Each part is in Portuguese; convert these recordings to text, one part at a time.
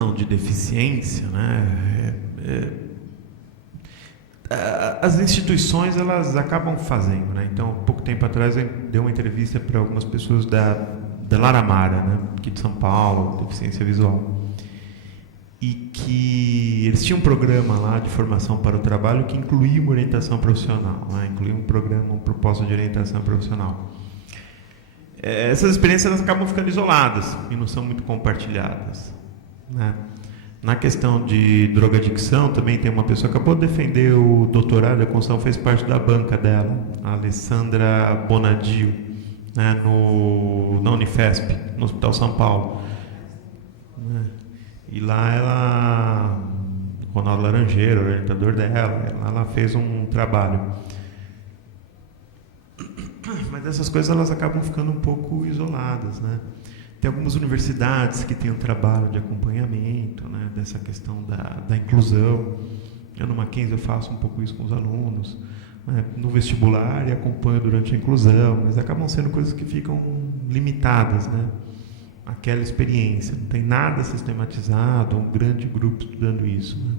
de deficiência, né? As instituições elas acabam fazendo, né? Então, pouco tempo atrás eu dei uma entrevista para algumas pessoas da Laramara, né? Aqui de São Paulo, deficiência visual, e que eles tinham um programa lá de formação para o trabalho que incluía uma orientação profissional, né? Incluía um programa, um propósito de orientação profissional. Essas experiências elas acabam ficando isoladas e não são muito compartilhadas, né? Na questão de drogadicção, também tem uma pessoa que acabou de defender o doutorado, a Constituição fez parte da banca dela, a Alessandra Bonadio, né, na Unifesp, no Hospital São Paulo. E lá ela, o Ronaldo Laranjeiro, o orientador dela, ela fez um trabalho. Mas essas coisas elas acabam ficando um pouco isoladas, né? Tem algumas universidades que têm um trabalho de acompanhamento, né, dessa questão da inclusão. Eu no Mackenzie eu faço um pouco isso com os alunos, né, no vestibular e acompanho durante a inclusão, mas acabam sendo coisas que ficam limitadas, né, àquela experiência. Não tem nada sistematizado, um grande grupo estudando isso, né.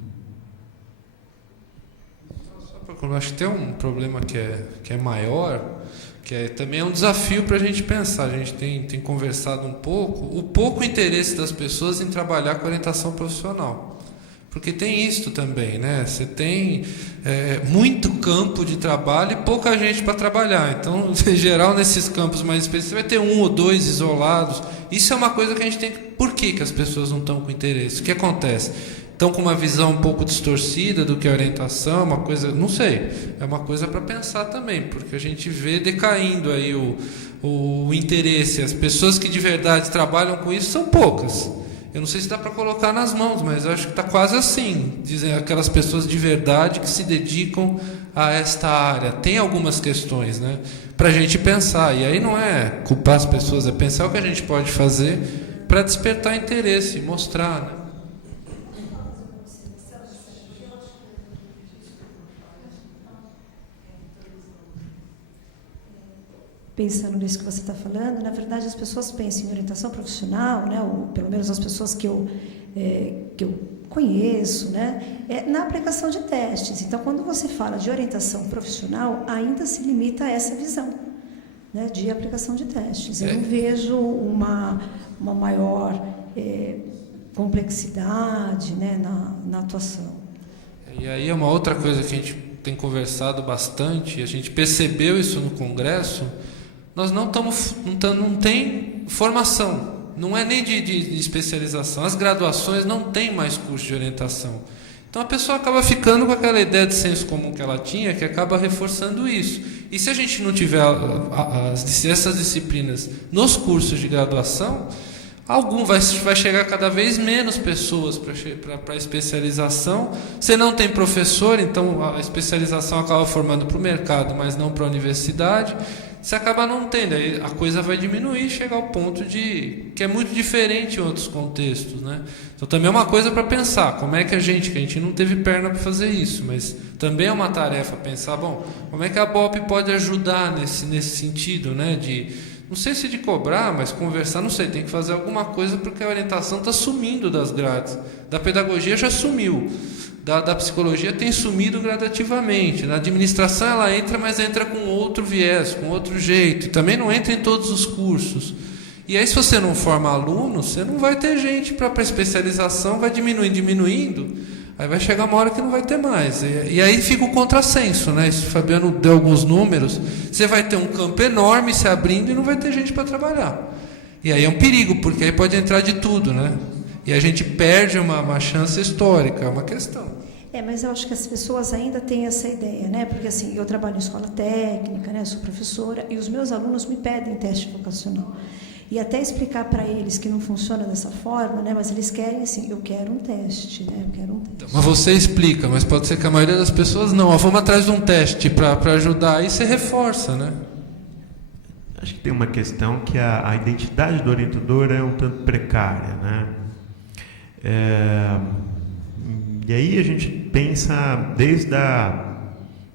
Eu acho que tem um problema que é maior, que também é um desafio para a gente pensar. A gente tem conversado um pouco, o pouco interesse das pessoas em trabalhar com orientação profissional. Porque tem isso também, né? Você tem muito campo de trabalho e pouca gente para trabalhar. Então, em geral, nesses campos mais específicos, você vai ter um ou dois isolados. Isso é uma coisa que a gente tem que... Por que as pessoas não estão com interesse? O que acontece? Estão com uma visão um pouco distorcida do que é orientação, uma coisa, não sei, é uma coisa para pensar também, porque a gente vê decaindo aí o interesse. As pessoas que de verdade trabalham com isso são poucas. Eu não sei se dá para colocar nas mãos, mas eu acho que está quase assim, dizem aquelas pessoas de verdade que se dedicam a esta área. Tem algumas questões, né, para a gente pensar, e aí não é culpar as pessoas, é pensar o que a gente pode fazer para despertar interesse, mostrar, né? Pensando nisso que você está falando, na verdade as pessoas pensam em orientação profissional, né, ou pelo menos as pessoas que eu conheço, né, na aplicação de testes. Então, quando você fala de orientação profissional, ainda se limita a essa visão, né, de aplicação de testes. Eu não vejo uma maior complexidade, né, na atuação. E aí é uma outra coisa que a gente tem conversado bastante, a gente percebeu isso no Congresso. Nós não tem formação, não é nem de especialização. As graduações não tem mais curso de orientação. Então a pessoa acaba ficando com aquela ideia de senso comum que ela tinha, que acaba reforçando isso. E se a gente não tiver essas disciplinas nos cursos de graduação, vai chegar cada vez menos pessoas para a especialização. Você não tem professor, então a especialização acaba formando para o mercado, mas não para a universidade. Você acaba não tendo, aí a coisa vai diminuir e chegar ao ponto de que é muito diferente em outros contextos, né? Então também é uma coisa para pensar, como é que a gente não teve perna para fazer isso, mas também é uma tarefa pensar, bom, como é que a BOP pode ajudar nesse sentido, né? Não sei se de cobrar, mas conversar, não sei, tem que fazer alguma coisa porque a orientação está sumindo das grades. Da pedagogia já sumiu. Da psicologia tem sumido gradativamente. Na administração ela entra, mas entra com outro viés, com outro jeito. E também não entra em todos os cursos. E aí, se você não forma alunos, você não vai ter gente para a especialização, vai diminuindo. Aí vai chegar uma hora que não vai ter mais. E aí fica o contrassenso, né? Isso o Fabiano deu alguns números. Você vai ter um campo enorme se abrindo e não vai ter gente para trabalhar. E aí é um perigo, porque aí pode entrar de tudo, né? E a gente perde uma chance histórica, é uma questão. Mas eu acho que as pessoas ainda têm essa ideia, né? Porque assim, eu trabalho em escola técnica, né? Eu sou professora, e os meus alunos me pedem teste vocacional. E até explicar para eles que não funciona dessa forma, né? Mas eles querem assim, eu quero um teste, né? Eu quero um teste. Mas você explica, mas pode ser que a maioria das pessoas não. Vamos atrás de um teste para ajudar, aí você reforça, né? Acho que tem uma questão que a identidade do orientador é um tanto precária, né? E aí a gente pensa desde a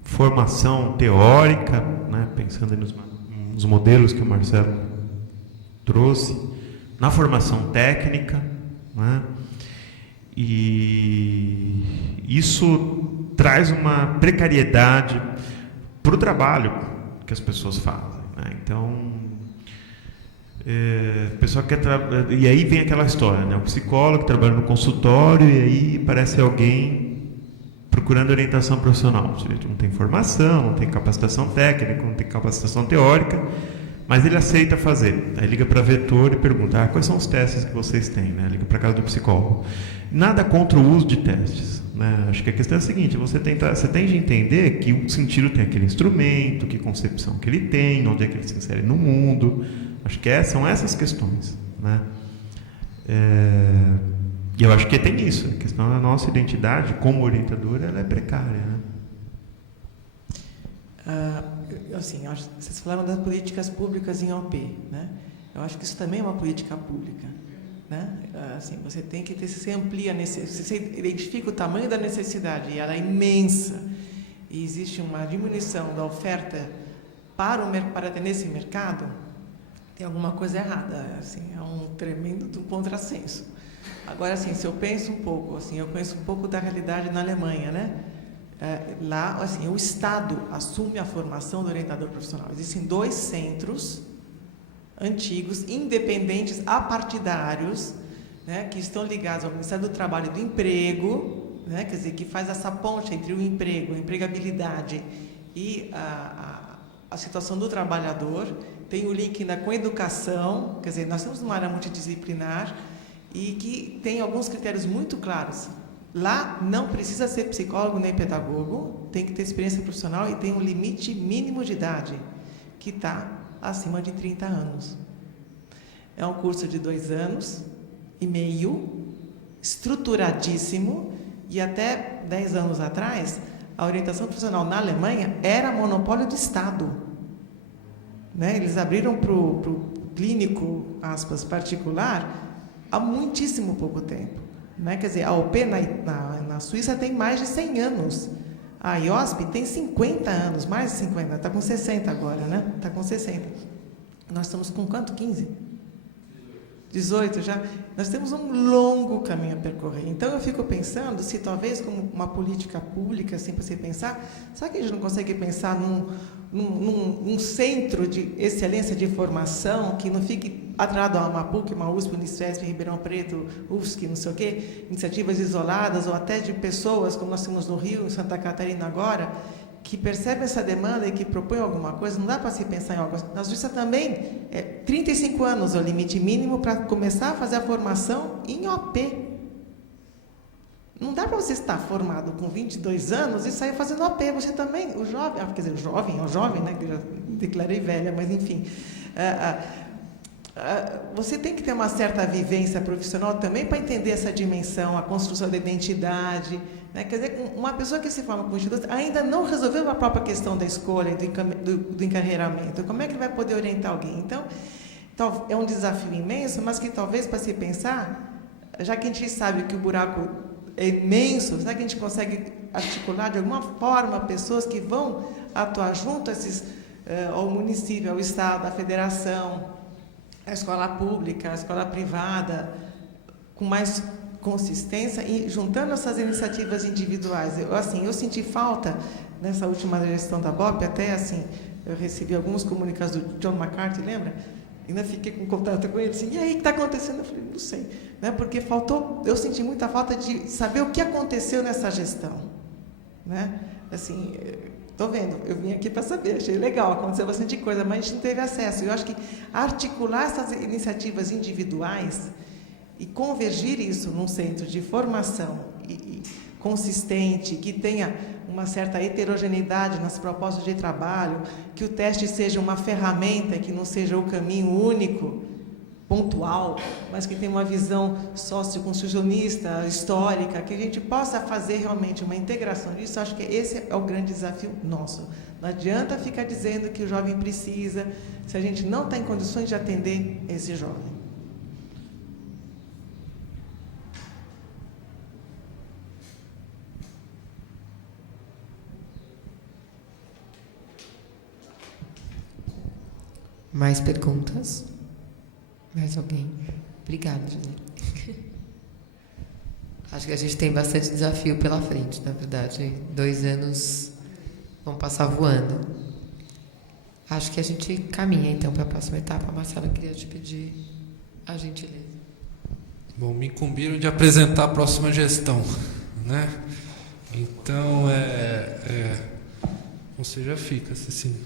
formação teórica, né, pensando nos modelos que o Marcelo trouxe, na formação técnica, né, E isso traz uma precariedade para o trabalho que as pessoas fazem, né? Então, a pessoa quer e aí vem aquela história, né? O psicólogo trabalha no consultório e aí parece alguém procurando orientação profissional. Ele não tem formação, não tem capacitação técnica, não tem capacitação teórica, mas ele aceita fazer. Aí liga para a Vetor e pergunta: quais são os testes que vocês têm, né? Liga para a casa do psicólogo. Nada contra o uso de testes, né? Acho que a questão é a seguinte: você tem de entender que o sentido tem aquele instrumento, que concepção que ele tem, onde é que ele se insere no mundo. Acho que são essas questões, né? E eu acho que tem isso, a questão da nossa identidade como orientadora, ela é precária, né? Assim, vocês falaram das políticas públicas em OP, né? Eu acho que isso também é uma política pública, né? Assim, você tem que ter, você amplia, você identifica o tamanho da necessidade e ela é imensa, e existe uma diminuição da oferta para atender esse mercado, tem alguma coisa errada, assim, é um tremendo contrassenso. Agora, assim, se eu penso um pouco, assim, eu conheço um pouco da realidade na Alemanha, né? Lá, assim, o Estado assume a formação do orientador profissional. Existem 2 centros antigos, independentes, apartidários, né, que estão ligados ao Ministério do Trabalho e do Emprego, né, quer dizer, que faz essa ponte entre o emprego, a empregabilidade e a situação do trabalhador. Tem o link ainda com a educação, quer dizer, nós temos uma área multidisciplinar e que tem alguns critérios muito claros. Lá não precisa ser psicólogo nem pedagogo, tem que ter experiência profissional e tem um limite mínimo de idade, que está acima de 30 anos. É um curso de 2 anos e meio, estruturadíssimo, e até 10 anos atrás, a orientação profissional na Alemanha era monopólio do Estado, né? Eles abriram para o clínico, aspas, particular, há muitíssimo pouco tempo. Né? Quer dizer, a OP na Suíça tem mais de 100 anos. A IOSP tem 50 anos, mais de 50, está com 60 agora, né? Está com 60. Nós estamos com quanto? 15? 18 já? Nós temos um longo caminho a percorrer. Então, eu fico pensando se talvez como uma política pública, assim, para você pensar, será que a gente não consegue pensar num centro de excelência de formação que não fique atrelado a uma PUC, uma USP, Unicesp, Ribeirão Preto, UFSC, não sei o quê, iniciativas isoladas ou até de pessoas, como nós temos no Rio, em Santa Catarina agora, que percebem essa demanda e que propõem alguma coisa. Não dá para se pensar em algo. Na Suíça também, 35 anos é o limite mínimo para começar a fazer a formação em OP. Não dá para você estar formado com 22 anos e sair fazendo OP. Você também, o jovem, quer dizer, o jovem, né, que eu já declarei velha, mas enfim, você tem que ter uma certa vivência profissional também para entender essa dimensão, a construção da identidade, né? Quer dizer, uma pessoa que se forma com 22 ainda não resolveu a própria questão da escolha e do encarreiramento. Como é que ele vai poder orientar alguém? Então, é um desafio imenso, mas que talvez, para se pensar, já que a gente sabe que o buraco é imenso, será que a gente consegue articular de alguma forma pessoas que vão atuar junto ao município, ao Estado, à federação, à escola pública, à escola privada, com mais consistência e juntando essas iniciativas individuais. Eu senti falta, nessa última gestão da BOP, até assim, eu recebi alguns comunicados do John McCarthy, lembra? Ainda fiquei com contato com ele, assim, e aí, o que está acontecendo? Eu falei, não sei, né? Porque eu senti muita falta de saber o que aconteceu nessa gestão, né? Assim, estou vendo, eu vim aqui para saber, achei legal, aconteceu bastante coisa, mas a gente não teve acesso. Eu acho que articular essas iniciativas individuais e convergir isso num centro de formação e consistente, que tenha uma certa heterogeneidade nas propostas de trabalho, que o teste seja uma ferramenta, que não seja o caminho único, pontual, mas que tenha uma visão socioconstrucionista, histórica, que a gente possa fazer realmente uma integração disso. Acho que esse é o grande desafio nosso. Não adianta ficar dizendo que o jovem precisa, se a gente não está em condições de atender esse jovem. Mais perguntas? Mais alguém? Obrigada, Juliana. Acho que a gente tem bastante desafio pela frente, na verdade. 2 anos vão passar voando. Acho que a gente caminha, então, para a próxima etapa. Marcelo, eu queria te pedir a gentileza. Bom, me incumbiram de apresentar a próxima gestão, né? Então, você já fica, Cecília.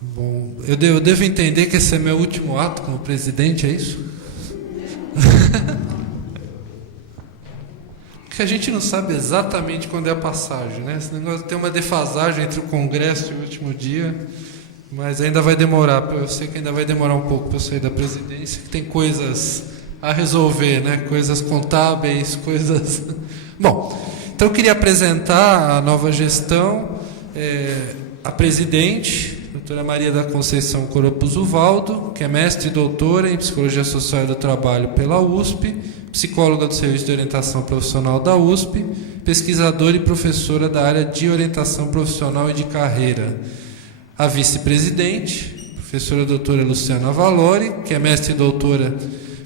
Bom, eu devo entender que esse é meu último ato como presidente, é isso? Que a gente não sabe exatamente quando é a passagem, né? Esse negócio tem uma defasagem entre o Congresso e o último dia, mas ainda vai demorar. Eu sei que ainda vai demorar um pouco para eu sair da presidência, que tem coisas a resolver, né? Coisas contábeis, coisas... Bom, então eu queria apresentar a nova gestão, a presidente, doutora Maria da Conceição Coropus Uvaldo, que é mestre e doutora em Psicologia Social e do Trabalho pela USP, psicóloga do Serviço de Orientação Profissional da USP, pesquisadora e professora da área de Orientação Profissional e de Carreira. A vice-presidente, professora doutora Luciana Valori, que é mestre e doutora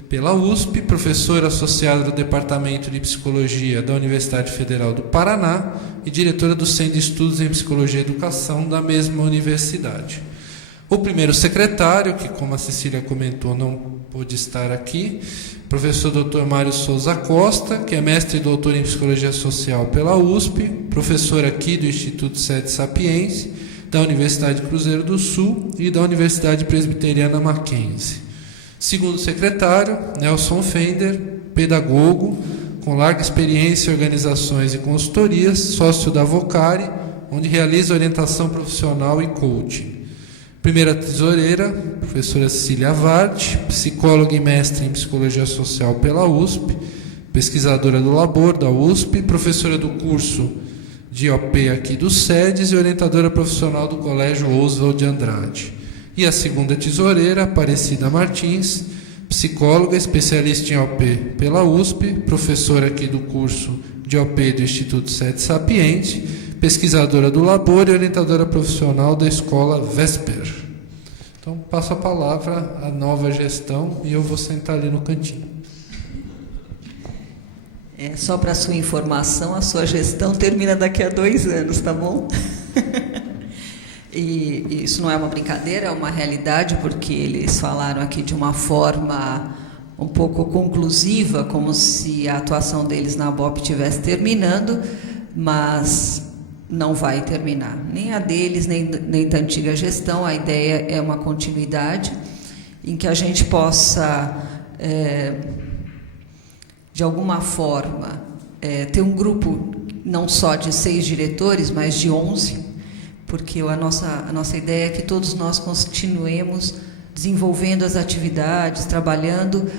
pela USP, professora associada do Departamento de Psicologia da Universidade Federal do Paraná e diretora do Centro de Estudos em Psicologia e Educação da mesma universidade. O primeiro secretário, que, como a Cecília comentou, não pôde estar aqui, professor Dr. Mário Souza Costa, que é mestre e doutor em Psicologia Social pela USP, professor aqui do Instituto Sede Sapiense, da Universidade Cruzeiro do Sul e da Universidade Presbiteriana Mackenzie. Segundo secretário, Nelson Fender, pedagogo, com larga experiência em organizações e consultorias, sócio da Vocari, onde realiza orientação profissional e coaching. Primeira tesoureira, professora Cecília Varte, psicóloga e mestre em Psicologia Social pela USP, pesquisadora do Labor da USP, professora do curso de IOP aqui do SEDES e orientadora profissional do Colégio Oswald de Andrade. E a segunda tesoureira, Aparecida Martins, psicóloga, especialista em IOP pela USP, professora aqui do curso de IOP do Instituto Sede Sapiente, pesquisadora do Labor e orientadora profissional da Escola Vesper. Então, passo a palavra à nova gestão e eu vou sentar ali no cantinho. Só para sua informação, a sua gestão termina daqui a 2 anos, tá bom? E isso não é uma brincadeira, é uma realidade, porque eles falaram aqui de uma forma um pouco conclusiva, como se a atuação deles na BOP estivesse terminando, mas não vai terminar. Nem a deles, nem da antiga gestão. A ideia é uma continuidade em que a gente possa, de alguma forma, ter um grupo não só de 6 diretores, mas de 11, porque a nossa ideia é que todos nós continuemos desenvolvendo as atividades, trabalhando,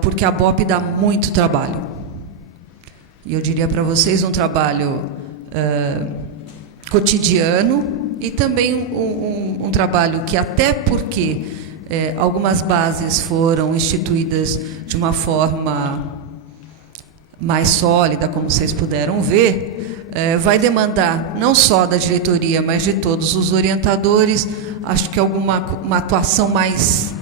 porque a BOP dá muito trabalho. E eu diria para vocês um trabalho cotidiano e também um trabalho que, até porque algumas bases foram instituídas de uma forma mais sólida, como vocês puderam ver, vai demandar não só da diretoria, mas de todos os orientadores, acho que uma atuação mais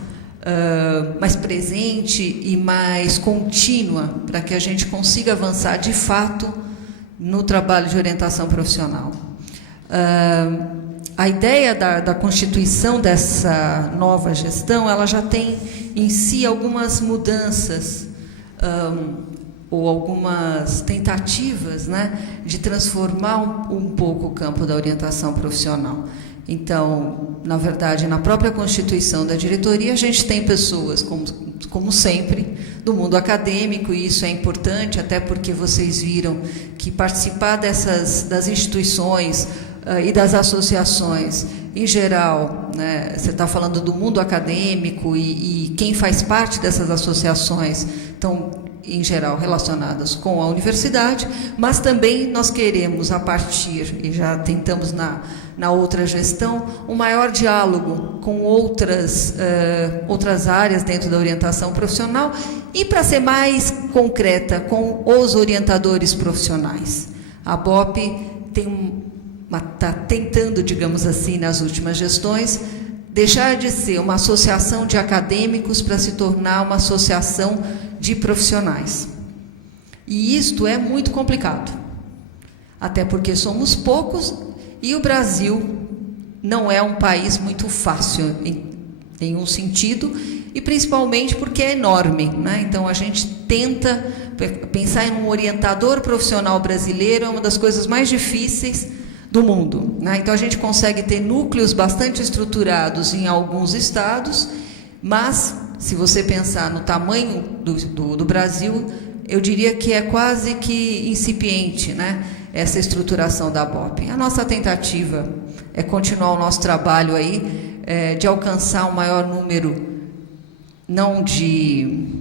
presente e mais contínua, para que a gente consiga avançar de fato no trabalho de orientação profissional. A ideia da constituição dessa nova gestão, ela já tem em si algumas mudanças, ou algumas tentativas, né, de transformar um pouco o campo da orientação profissional. Então, na verdade, na própria constituição da diretoria, a gente tem pessoas, como sempre, do mundo acadêmico, e isso é importante, até porque vocês viram que participar das instituições e das associações, em geral, né, você está falando do mundo acadêmico e quem faz parte dessas associações estão, em geral, relacionadas com a universidade, mas também nós queremos, a partir, e já tentamos na outra gestão, um maior diálogo com outras áreas dentro da orientação profissional e, para ser mais concreta, com os orientadores profissionais. A BOP está tentando, digamos assim, nas últimas gestões, deixar de ser uma associação de acadêmicos para se tornar uma associação de profissionais. E isto é muito complicado, até porque somos poucos e o Brasil não é um país muito fácil em nenhum sentido, e principalmente porque é enorme, né? Então a gente tenta pensar em um orientador profissional brasileiro, é uma das coisas mais difíceis do mundo, né? Então a gente consegue ter núcleos bastante estruturados em alguns estados, mas se você pensar no tamanho do Brasil, eu diria que é quase que incipiente, né, essa estruturação da BOP. A nossa tentativa é continuar o nosso trabalho aí, de alcançar um maior número, não de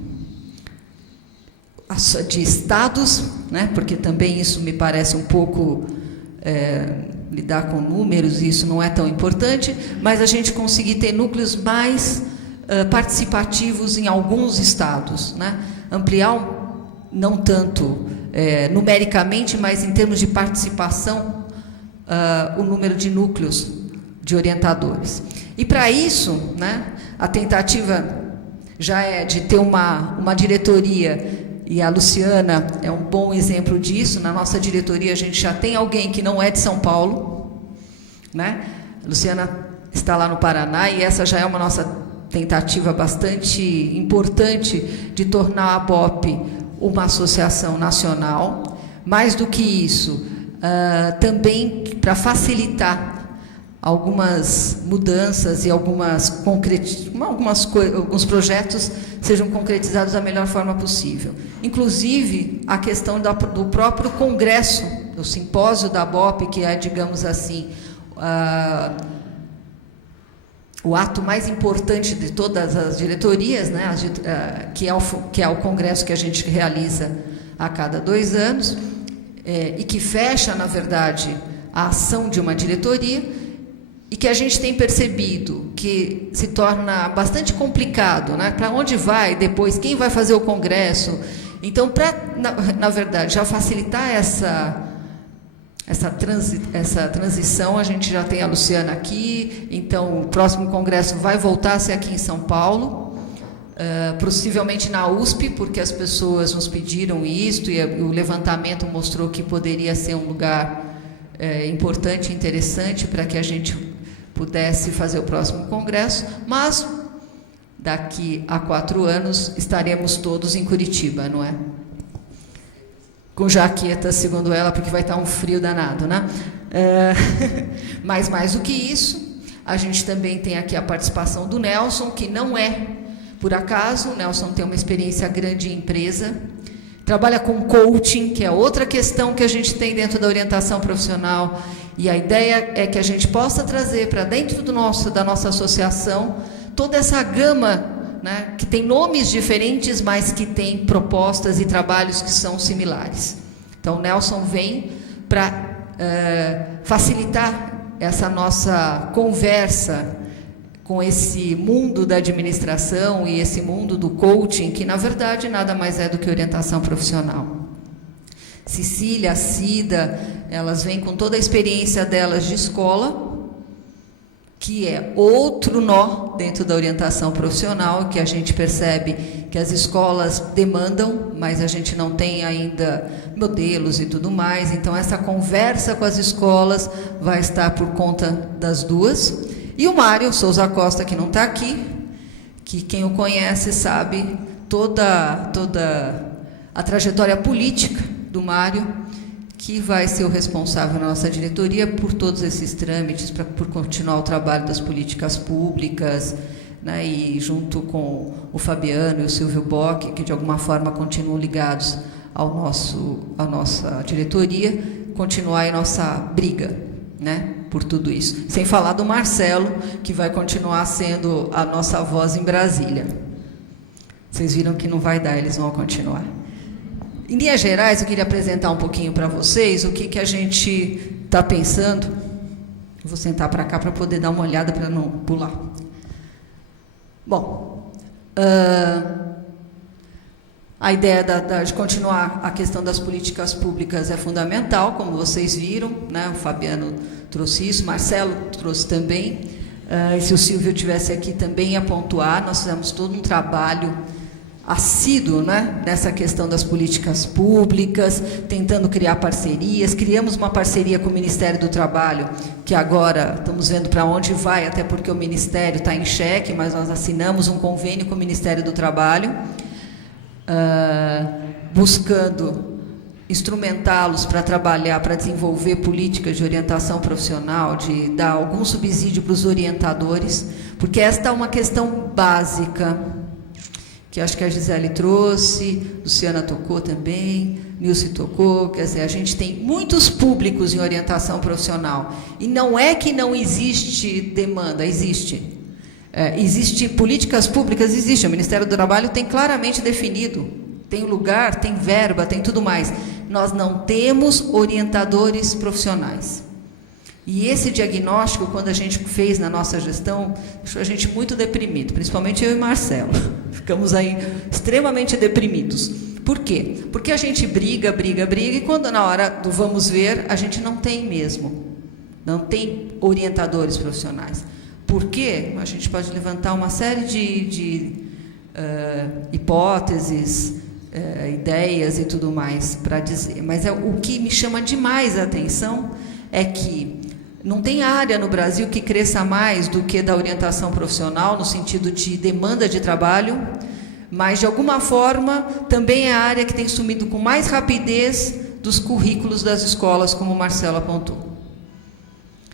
estados, né, porque também isso me parece um pouco lidar com números, e isso não é tão importante, mas a gente conseguir ter núcleos mais participativos em alguns estados, né, ampliar não tanto numericamente, mas em termos de participação, o número de núcleos de orientadores. E para isso, né, a tentativa já é de ter uma diretoria, e a Luciana é um bom exemplo disso. Na nossa diretoria a gente já tem alguém que não é de São Paulo, né? A Luciana está lá no Paraná, e essa já é uma nossa tentativa bastante importante de tornar a BOP uma associação nacional. Mais do que isso, também para facilitar algumas mudanças e alguns projetos sejam concretizados da melhor forma possível. Inclusive, a questão do próprio congresso, do simpósio da BOP, que é, digamos assim, o ato mais importante de todas as diretorias, né, que é o congresso que a gente realiza a cada 2 anos, e que fecha, na verdade, a ação de uma diretoria, e que a gente tem percebido que se torna bastante complicado, né? Para onde vai depois, quem vai fazer o congresso? Então, na verdade, já facilitar essa transição, a gente já tem a Luciana aqui. Então o próximo congresso vai voltar a ser aqui em São Paulo, possivelmente na USP, porque as pessoas nos pediram isto, e o levantamento mostrou que poderia ser um lugar importante e interessante para que a gente pudesse fazer o próximo congresso. Mas daqui a 4 anos estaremos todos em Curitiba, não é? Com jaqueta, segundo ela, porque vai estar um frio danado, né? Mas mais do que isso, a gente também tem aqui a participação do Nelson, que não é por acaso. O Nelson tem uma experiência grande em empresa, trabalha com coaching, que é outra questão que a gente tem dentro da orientação profissional, e a ideia é que a gente possa trazer para dentro da nossa associação toda essa gama, né, que tem nomes diferentes, mas que tem propostas e trabalhos que são similares. Então, o Nelson vem para facilitar essa nossa conversa com esse mundo da administração e esse mundo do coaching, que, na verdade, nada mais é do que orientação profissional. Cecília, a Cida, elas vêm com toda a experiência delas de escola, que é outro nó dentro da orientação profissional, que a gente percebe que as escolas demandam, mas a gente não tem ainda modelos e tudo mais. Então, essa conversa com as escolas vai estar por conta das duas. E o Mário Souza Costa, que não está aqui, que quem o conhece sabe toda a trajetória política do Mário, que vai ser o responsável na nossa diretoria por todos esses trâmites, por continuar o trabalho das políticas públicas, né, e junto com o Fabiano e o Silvio Bock, que de alguma forma continuam ligados à nossa diretoria, continuar a nossa briga, né, por tudo isso. Sem falar do Marcelo, que vai continuar sendo a nossa voz em Brasília. Vocês viram que não vai dar, eles vão continuar. Em linhas gerais, eu queria apresentar um pouquinho para vocês o que a gente está pensando. Eu vou sentar para cá para poder dar uma olhada, para não pular. Bom, a ideia de continuar a questão das políticas públicas é fundamental, como vocês viram, né? O Fabiano trouxe isso, Marcelo trouxe também. E se o Silvio estivesse aqui também ia pontuar, nós fizemos todo um trabalho assíduo, né, nessa questão das políticas públicas, tentando criar parcerias. Criamos uma parceria com o Ministério do Trabalho, que agora estamos vendo para onde vai, até porque o Ministério está em xeque, mas nós assinamos um convênio com o Ministério do Trabalho, buscando instrumentá-los para trabalhar, para desenvolver políticas de orientação profissional, de dar algum subsídio para os orientadores, porque esta é uma questão básica, que acho que a Gisele trouxe, Luciana tocou também, Nilce tocou, quer dizer, a gente tem muitos públicos em orientação profissional, e não é que não existe demanda, existe. Existe políticas públicas, existe, o Ministério do Trabalho tem claramente definido, tem lugar, tem verba, tem tudo mais. Nós não temos orientadores profissionais. E esse diagnóstico, quando a gente fez na nossa gestão, deixou a gente muito deprimido, principalmente eu e Marcelo. Ficamos aí extremamente deprimidos. Por quê? Porque a gente briga, e quando na hora do vamos ver, a gente não tem mesmo. Não tem orientadores profissionais. Por quê? A gente pode levantar uma série de hipóteses, ideias e tudo mais para dizer. Mas o que me chama demais a atenção é que não tem área no Brasil que cresça mais do que da orientação profissional, no sentido de demanda de trabalho, mas, de alguma forma, também é a área que tem sumido com mais rapidez dos currículos das escolas, como o Marcelo apontou.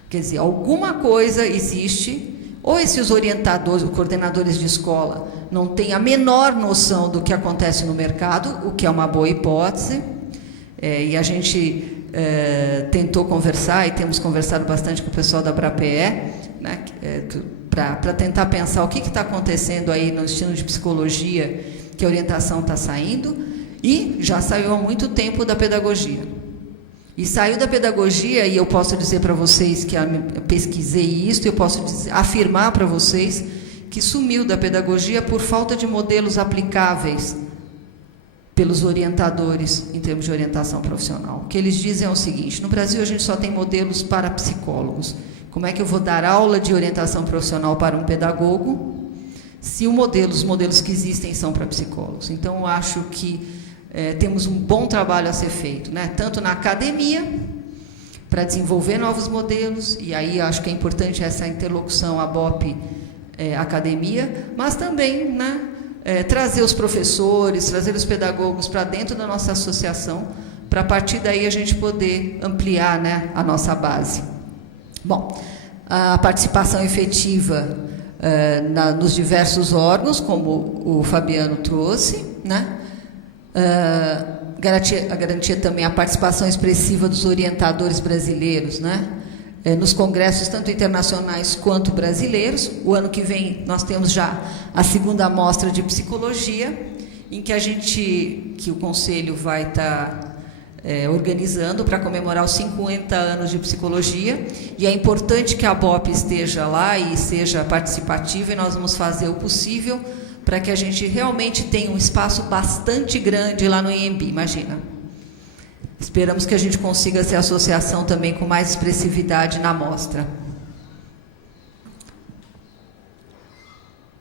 Quer dizer, alguma coisa existe, ou esses orientadores, coordenadores de escola, não têm a menor noção do que acontece no mercado, o que é uma boa hipótese, e a gente tentou conversar, e temos conversado bastante com o pessoal da Abrape, né, para tentar pensar o que está acontecendo aí no ensino de psicologia, que a orientação está saindo, e já saiu há muito tempo da pedagogia. E saiu da pedagogia, e eu posso dizer para vocês que eu pesquisei isso, eu posso afirmar para vocês que sumiu da pedagogia por falta de modelos aplicáveis pelos orientadores em termos de orientação profissional. O que eles dizem é o seguinte: no Brasil a gente só tem modelos para psicólogos. Como é que eu vou dar aula de orientação profissional para um pedagogo se os modelos que existem são para psicólogos? Então, eu acho que temos um bom trabalho a ser feito, né? Tanto na academia, para desenvolver novos modelos, e aí acho que é importante essa interlocução ABOP-academia, mas também, né, trazer os professores, trazer os pedagogos para dentro da nossa associação, para a partir daí a gente poder ampliar, né, a nossa base. Bom, a participação efetiva nos diversos órgãos, como o Fabiano trouxe, né? A garantia também a participação expressiva dos orientadores brasileiros, né? Nos congressos tanto internacionais quanto brasileiros. O ano que vem nós temos já a segunda mostra de psicologia, em que o Conselho vai estar organizando para comemorar os 50 anos de psicologia, e é importante que a ABOP esteja lá e seja participativa, e nós vamos fazer o possível para que a gente realmente tenha um espaço bastante grande lá no IMB, imagina. Esperamos que a gente consiga ser associação também com mais expressividade na mostra.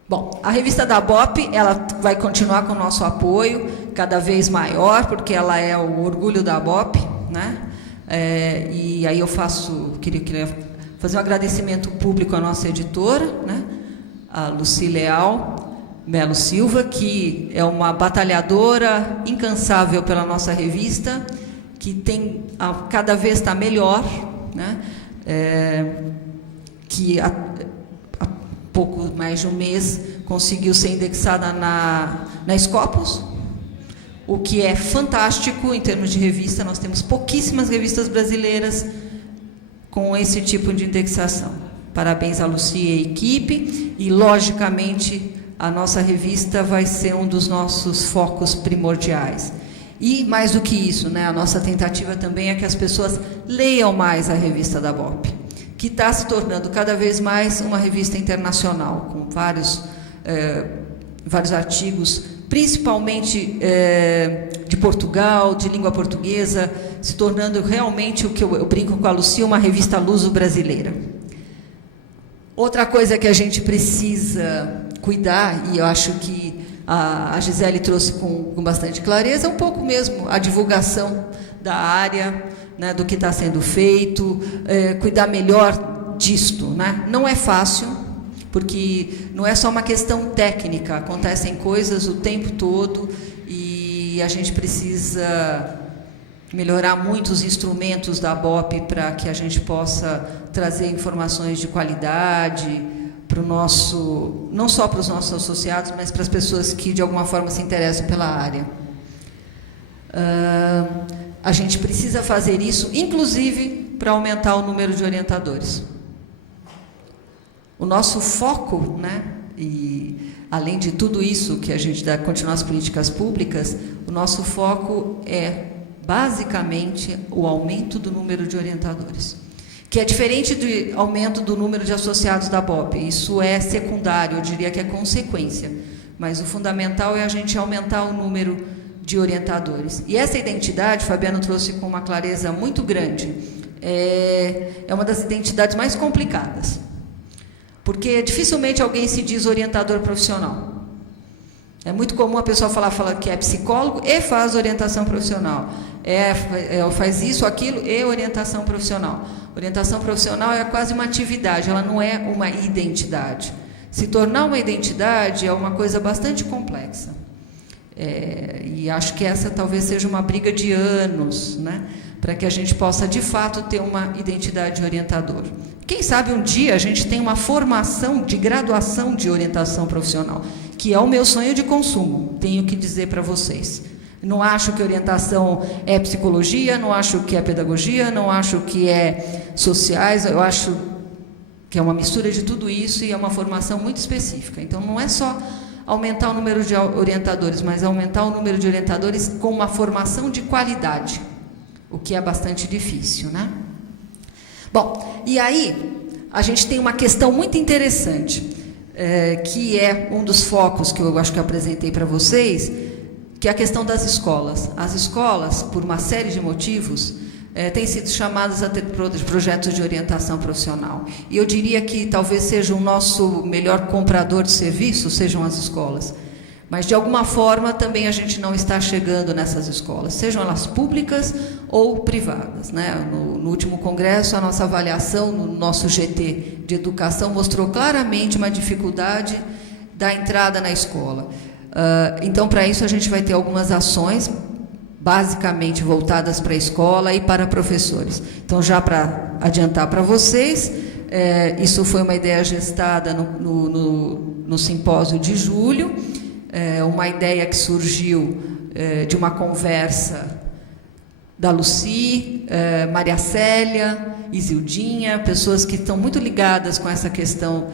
Bom, a revista da ABOP, ela vai continuar com o nosso apoio, cada vez maior, porque ela é o orgulho da ABOP, né? E aí eu queria fazer um agradecimento público à nossa editora, né? A Luci Leal Melo Silva, que é uma batalhadora incansável pela nossa revista, que cada vez está melhor, né? Que há pouco mais de um mês conseguiu ser indexada na Scopus, o que é fantástico em termos de revista. Nós temos pouquíssimas revistas brasileiras com esse tipo de indexação. Parabéns a Luci e a equipe, e logicamente a nossa revista vai ser um dos nossos focos primordiais. E, mais do que isso, né, a nossa tentativa também é que as pessoas leiam mais a revista da ABOP, que está se tornando cada vez mais uma revista internacional, com vários artigos, principalmente de Portugal, de língua portuguesa, se tornando realmente o que eu brinco com a Lucia, uma revista luso-brasileira. Outra coisa que a gente precisa cuidar, e eu acho que a Gisele trouxe com bastante clareza, um pouco mesmo a divulgação da área, né, do que está sendo feito, cuidar melhor disto, né? Não é fácil, porque não é só uma questão técnica, acontecem coisas o tempo todo e a gente precisa melhorar muito os instrumentos da BOP para que a gente possa trazer informações de qualidade para o nosso, não só para os nossos associados, mas para as pessoas que de alguma forma se interessam pela área. A gente precisa fazer isso, inclusive, para aumentar o número de orientadores. O nosso foco, né, e além de tudo isso que a gente dá, continuar as políticas públicas, o nosso foco é basicamente o aumento do número de orientadores, que é diferente do aumento do número de associados da BOP. Isso é secundário, eu diria que é consequência, mas o fundamental é a gente aumentar o número de orientadores. E essa identidade, Fabiano trouxe com uma clareza muito grande, é uma das identidades mais complicadas, porque dificilmente alguém se diz orientador profissional. É muito comum a pessoa falar que é psicólogo e faz orientação profissional. Faz isso, aquilo e orientação profissional. Orientação profissional é quase uma atividade, ela não é uma identidade. Se tornar uma identidade é uma coisa bastante complexa. E acho que essa talvez seja uma briga de anos, né, para que a gente possa, de fato, ter uma identidade de orientador. Quem sabe um dia a gente tem uma formação de graduação de orientação profissional, que é o meu sonho de consumo, tenho que dizer para vocês. Não acho que orientação é psicologia, não acho que é pedagogia, não acho que é sociais, eu acho que é uma mistura de tudo isso e é uma formação muito específica. Então, não é só aumentar o número de orientadores, mas aumentar o número de orientadores com uma formação de qualidade, o que é bastante difícil, né? Bom, e aí a gente tem uma questão muito interessante, que é um dos focos que eu acho que eu apresentei para vocês, que é a questão das escolas. As escolas, por uma série de motivos, têm sido chamadas a ter projetos de orientação profissional. E eu diria que talvez seja o nosso melhor comprador de serviços, sejam as escolas. Mas, de alguma forma, também a gente não está chegando nessas escolas, sejam elas públicas ou privadas, né? No último congresso, a nossa avaliação no nosso GT de educação mostrou claramente uma dificuldade da entrada na escola. Então, para isso, a gente vai ter algumas ações, basicamente voltadas para a escola e para professores. Então, já para adiantar para vocês, isso foi uma ideia gestada no simpósio de julho, uma ideia que surgiu de uma conversa da Lucy, Maria Célia, Isildinha, pessoas que estão muito ligadas com essa questão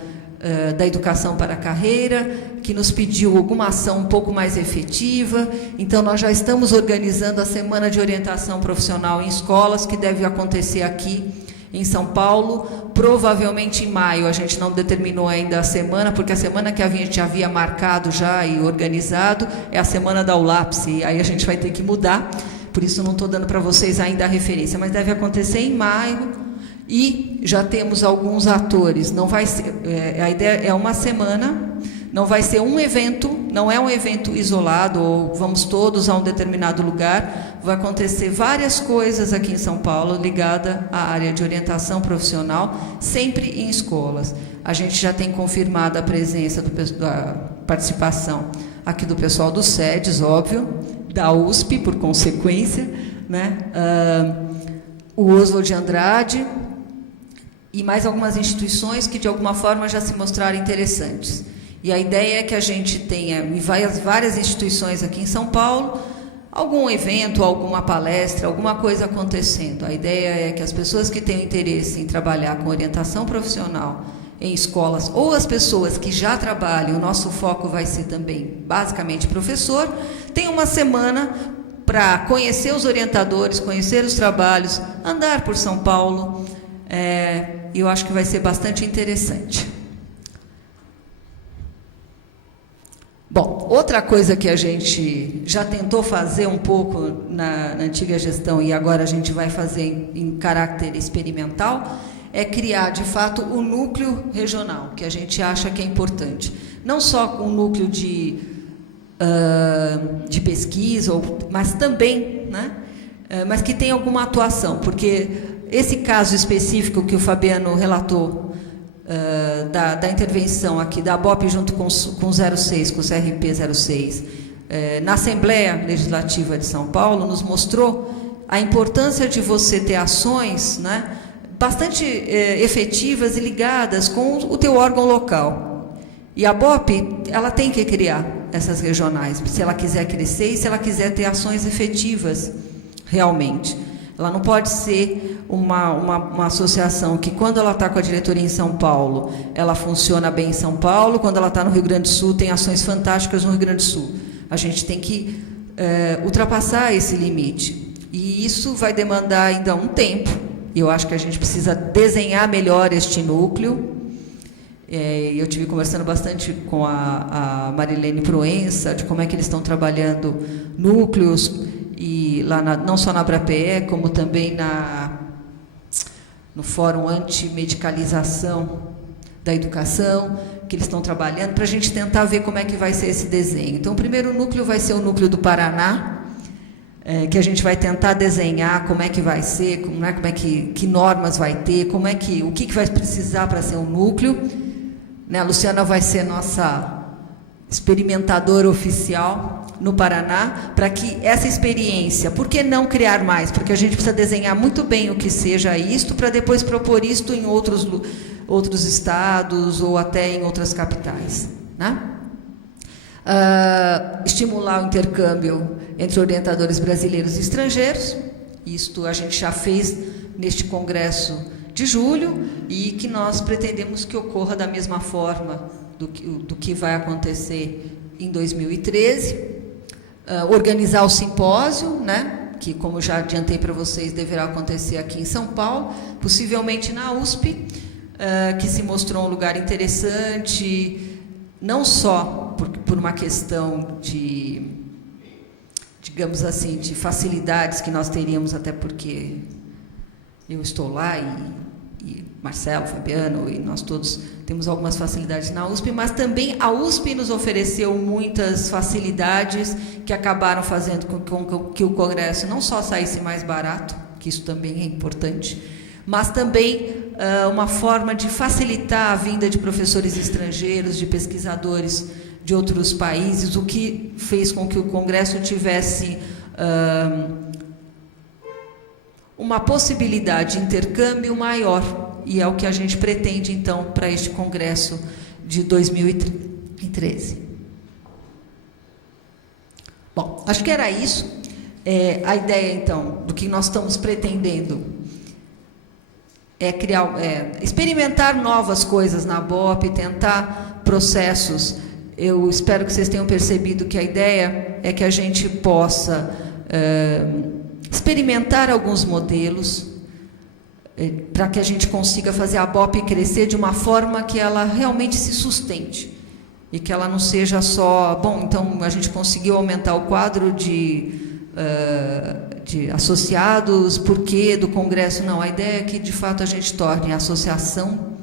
da educação para a carreira, que nos pediu alguma ação um pouco mais efetiva. Então, nós já estamos organizando a Semana de Orientação Profissional em Escolas, que deve acontecer aqui em São Paulo, provavelmente em maio. A gente não determinou ainda a semana, porque a semana que a gente havia marcado já e organizado é a semana da ULAPS, e aí a gente vai ter que mudar, por isso não estou dando para vocês ainda a referência, mas deve acontecer em maio. E já temos alguns atores. Não vai ser, a ideia é uma semana, não vai ser um evento, não é um evento isolado, ou vamos todos a um determinado lugar. Vai acontecer várias coisas aqui em São Paulo ligada à área de orientação profissional, sempre em escolas. A gente já tem confirmado a presença da participação aqui do pessoal do SEDES, óbvio, da USP, por consequência, né? O Oswald de Andrade, e mais algumas instituições que, de alguma forma, já se mostraram interessantes. E a ideia é que a gente tenha, em várias instituições aqui em São Paulo, algum evento, alguma palestra, alguma coisa acontecendo. A ideia é que as pessoas que têm interesse em trabalhar com orientação profissional em escolas, ou as pessoas que já trabalham, o nosso foco vai ser também, basicamente, professor, tenham uma semana para conhecer os orientadores, conhecer os trabalhos, andar por São Paulo. Eu acho que vai ser bastante interessante. Bom, outra coisa que a gente já tentou fazer um pouco na antiga gestão e agora a gente vai fazer em caráter experimental é criar, de fato, o núcleo regional, que a gente acha que é importante. Não só um núcleo de de pesquisa, mas também, né, mas que tem alguma atuação, porque esse caso específico que o Fabiano relatou, da intervenção aqui da BOP junto com o 06, com o CRP 06, na Assembleia Legislativa de São Paulo, nos mostrou a importância de você ter ações, né, bastante efetivas e ligadas com o teu órgão local. E a BOP, ela tem que criar essas regionais, se ela quiser crescer e se ela quiser ter ações efetivas, realmente. Ela não pode ser uma associação que, quando ela está com a diretoria em São Paulo, ela funciona bem em São Paulo, quando ela está no Rio Grande do Sul, tem ações fantásticas no Rio Grande do Sul. A gente tem que ultrapassar esse limite. E isso vai demandar ainda um tempo. E eu acho que a gente precisa desenhar melhor este núcleo. Eu tive conversando bastante com a Marilene Proença, de como é que eles estão trabalhando núcleos, e lá não só na ABRAPE, como também no Fórum Antimedicalização da Educação, que eles estão trabalhando, para a gente tentar ver como é que vai ser esse desenho. Então, o primeiro núcleo vai ser o núcleo do Paraná, que a gente vai tentar desenhar como é que vai ser, como é que normas vai ter, o que vai precisar para ser um núcleo. Né, a Luciana vai ser nossa experimentadora oficial no Paraná, para que essa experiência, por que não criar mais? Porque a gente precisa desenhar muito bem o que seja isto, para depois propor isto em outros estados ou até em outras capitais. Né? Estimular o intercâmbio entre orientadores brasileiros e estrangeiros, isto a gente já fez neste congresso de julho, e que nós pretendemos que ocorra da mesma forma do que vai acontecer em 2013. Organizar o simpósio, né, que, como já adiantei para vocês, deverá acontecer aqui em São Paulo, possivelmente na USP, que se mostrou um lugar interessante, não só por uma questão de, digamos assim, de facilidades que nós teríamos, até porque eu estou lá e Marcelo, Fabiano, e nós todos temos algumas facilidades na USP, mas também a USP nos ofereceu muitas facilidades que acabaram fazendo com que o congresso não só saísse mais barato, que isso também é importante, mas também uma forma de facilitar a vinda de professores estrangeiros, de pesquisadores de outros países, o que fez com que o congresso tivesse uma possibilidade de intercâmbio maior, e é o que a gente pretende, então, para este congresso de 2013. Bom, acho que era isso. A ideia, então, do que nós estamos pretendendo é experimentar novas coisas na BOP, tentar processos. Eu espero que vocês tenham percebido que a ideia é que a gente possa experimentar alguns modelos para que a gente consiga fazer a BOP crescer de uma forma que ela realmente se sustente e que ela não seja só, bom, então a gente conseguiu aumentar o quadro de associados, por quê do Congresso? Não, a ideia é que, de fato, a gente torne a Associação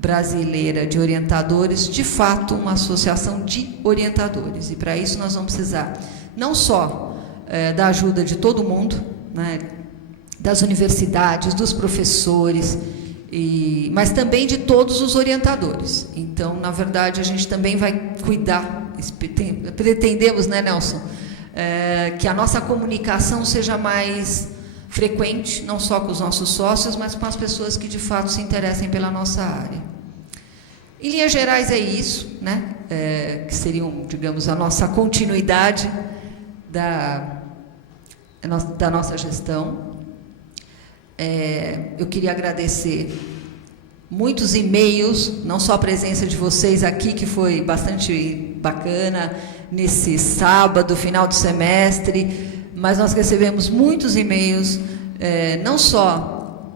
Brasileira de Orientadores, de fato, uma associação de orientadores. E, para isso, nós vamos precisar não só da ajuda de todo mundo, né, das universidades, dos professores, mas também de todos os orientadores. Então, na verdade, a gente também vai cuidar, pretendemos, né, Nelson, que a nossa comunicação seja mais frequente, não só com os nossos sócios, mas com as pessoas que, de fato, se interessem pela nossa área. Em linhas gerais, é isso, né, que seriam, digamos, a nossa continuidade da nossa gestão. Eu queria agradecer muitos e-mails, não só a presença de vocês aqui, que foi bastante bacana, nesse sábado, final do semestre, mas nós recebemos muitos e-mails, não só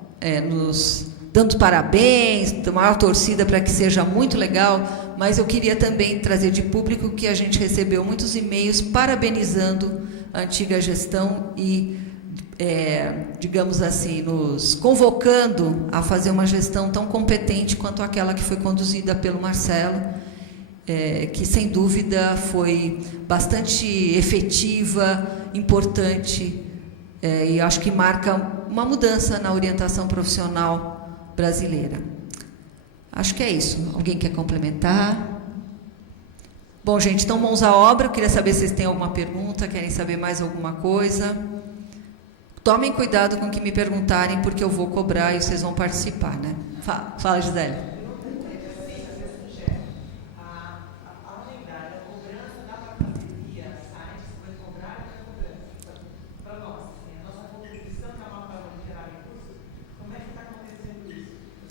nos dando parabéns, maior torcida para que seja muito legal, mas eu queria também trazer de público que a gente recebeu muitos e-mails parabenizando a antiga gestão e digamos assim, nos convocando a fazer uma gestão tão competente quanto aquela que foi conduzida pelo Marcelo. que sem dúvida foi bastante efetiva, importante, e acho que marca uma mudança na orientação profissional brasileira. Acho que é isso. Alguém quer complementar? Bom, gente, então mãos à obra. Eu queria saber se vocês têm alguma pergunta, querem saber mais alguma coisa. Tomem cuidado com o que me perguntarem, porque eu vou cobrar e vocês vão participar, né? Fala, Gisele.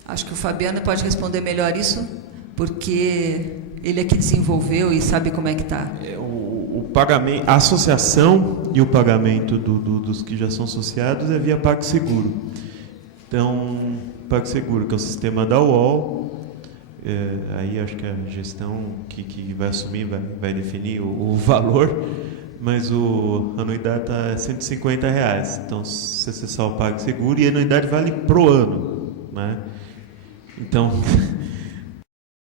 Acho que o Fabiano pode responder melhor isso, porque ele é que desenvolveu e sabe como é que está. O pagamento, a associação e o pagamento dos que já são associados é via PagSeguro. Então, PagSeguro, que é o sistema da UOL, aí acho que a gestão que vai assumir vai definir o valor, mas a anuidade está R$150. Então, se acessar o PagSeguro, e a anuidade vale pro ano, né? Então,